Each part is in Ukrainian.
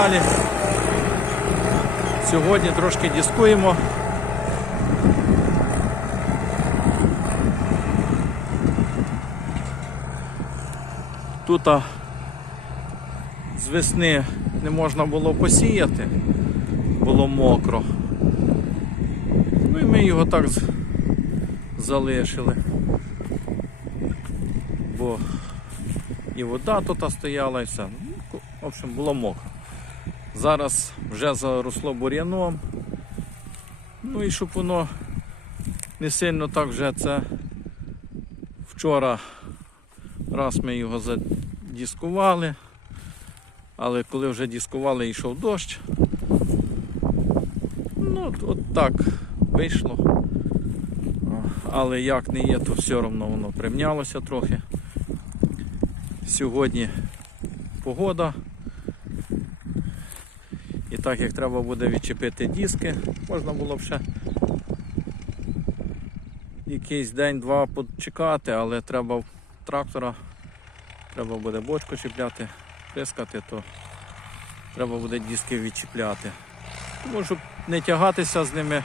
каналі. Сьогодні трошки дискуємо. Тут з весни не можна було посіяти, було мокро. Ну і ми його так залишили. Бо і вода тут стояла, і все. Ну, в общем, було мокро. Зараз вже заросло бур'яном. Ну і щоб воно не сильно так вже це. Вчора раз ми його задіскували, але коли вже дискували, йшов дощ. Ну, от так вийшло. Але як не є, то все одно воно примнялося трохи. Сьогодні погода. І так як треба буде відчепити диски, можна було б ще якийсь день-два почекати, але треба в трактора, треба буде бочку чіпляти, прискати, то треба буде диски відчіпляти. Щоб не тягатися з ними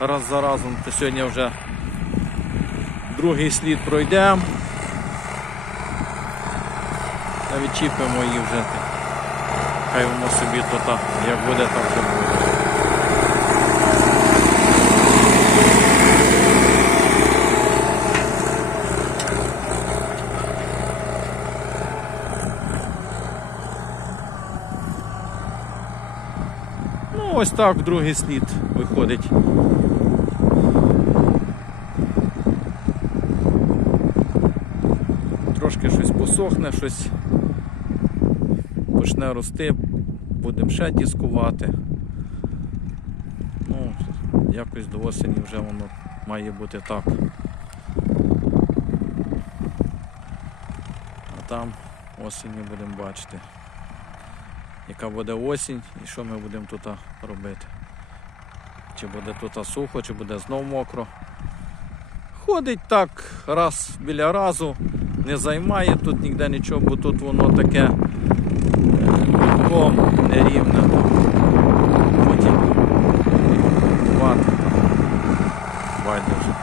раз за разом, то сьогодні вже другий слід пройдемо. Та відчіпимо її вже. Хай воно собі то так, як буде, так вже буде. Ну, ось так другий слід виходить. Трошки щось посохне, щось почне рости, будемо ще дискувати. Ну, якось до осені вже воно має бути так. А там осінню будемо бачити, яка буде осінь і що ми будемо тут робити. Чи буде тут сухо, чи буде знов мокро. Ходить так раз біля разу, не займає тут ніде нічого, бо тут воно таке кругом нерівне. Потім хватить. Байдуже.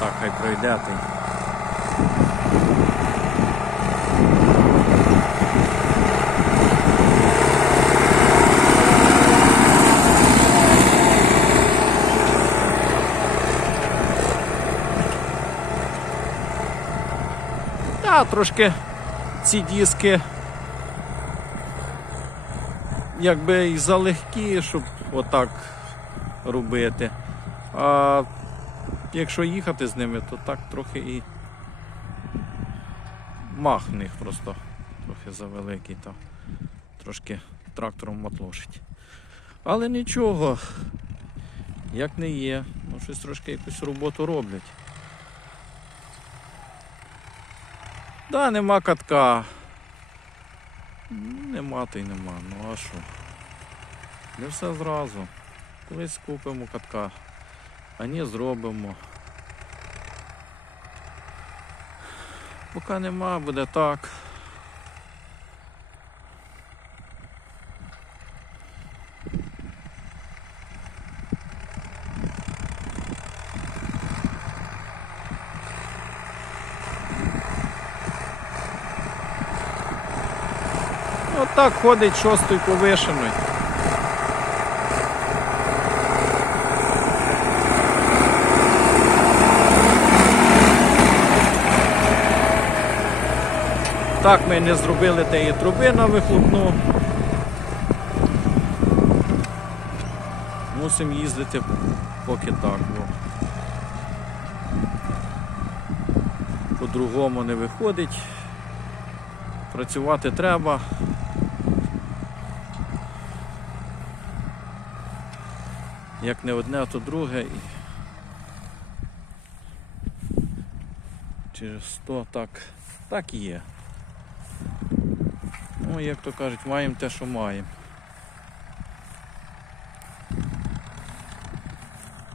Так, хай пройде. трошки ці диски якби і залегкі, щоб отак робити. А якщо їхати з ними, то так трохи і мах в них просто трохи завеликий, то трошки трактором мотлошить. Але нічого, як не є, ну щось трошки якусь роботу роблять. Да, нема катка. Нема та й нема. Ну а що? Не все зразу. Колись купимо катка, а ні зробимо. Поки нема, буде так. Отак ходить шостий повишений. Так ми не зробили тієї труби на вихлопну. Мусимо їздити поки так, бо по-другому не виходить. Працювати треба. Як не одне, то друге. І через 100 так, так і є. Ну, як то кажуть, маємо те, що маємо.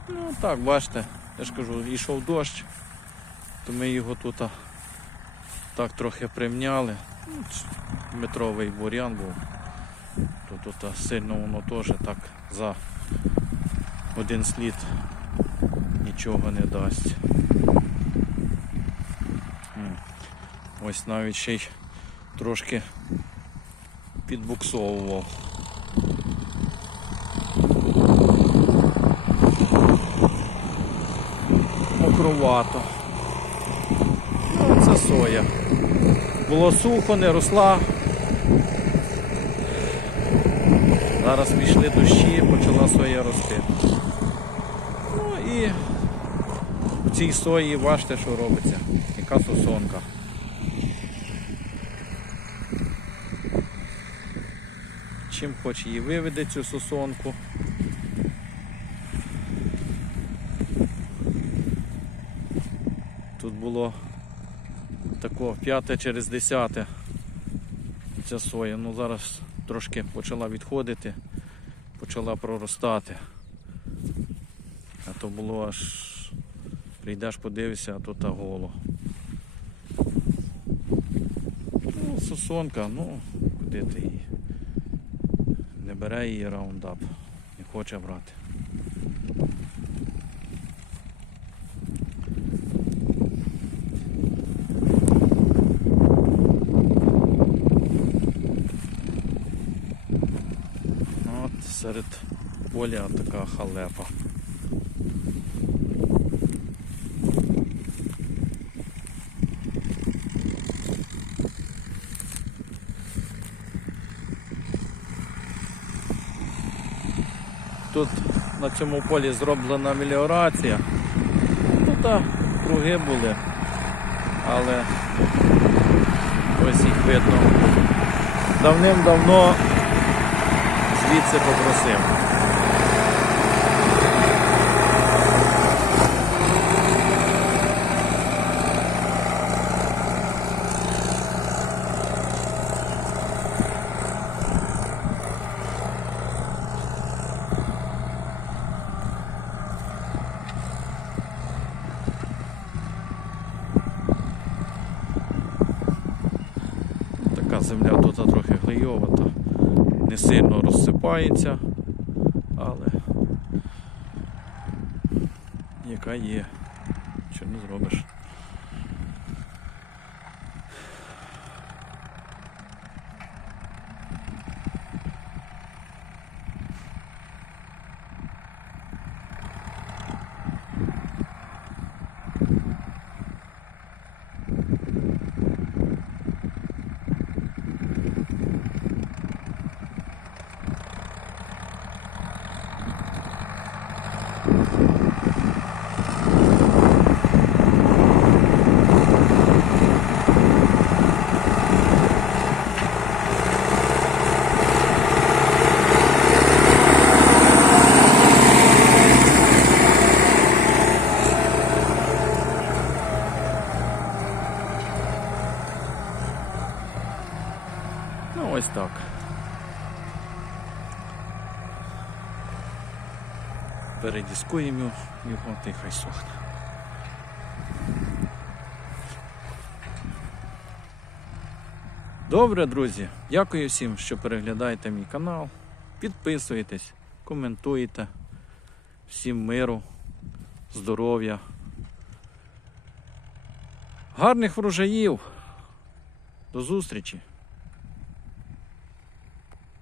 Ну так, бачите, я ж кажу, йшов дощ, то ми його тут так трохи примняли. Ну, метровий бур'ян був. то тут сильно воно теж так за один слід нічого не дасть. Ось навіть ще й трошки підбуксовував. Мокровато. Ну, це соя. Було сухо, не росла. Зараз пішли дощі, почала соя рости. Ну і в цій сої бачите, що робиться. Яка сосонка. Чим хоч її виведе цю сосонку. Тут було тако п'яте через десяте ця соя. Ну зараз трошки почала відходити, почала проростати. А то було аж прийдеш, подивишся, а то та голо. Ну, сосонка, ну, куди ти її? Не бере її раундап, не хоче брати. От серед поля така халепа. Тут на цьому полі зроблена меліорація. Тут та круги були, але ось їх видно. Давним-давно звідси попросив. Така земля тут трохи глийовата, не сильно розсипається, але яка є, що не зробиш. Ось так. Передіскуємо його, та й хай сохне. Добре, друзі. Дякую всім, що переглядаєте мій канал. Підписуєтесь, коментуєте. Всім миру, здоров'я. Гарних врожаїв. До зустрічі!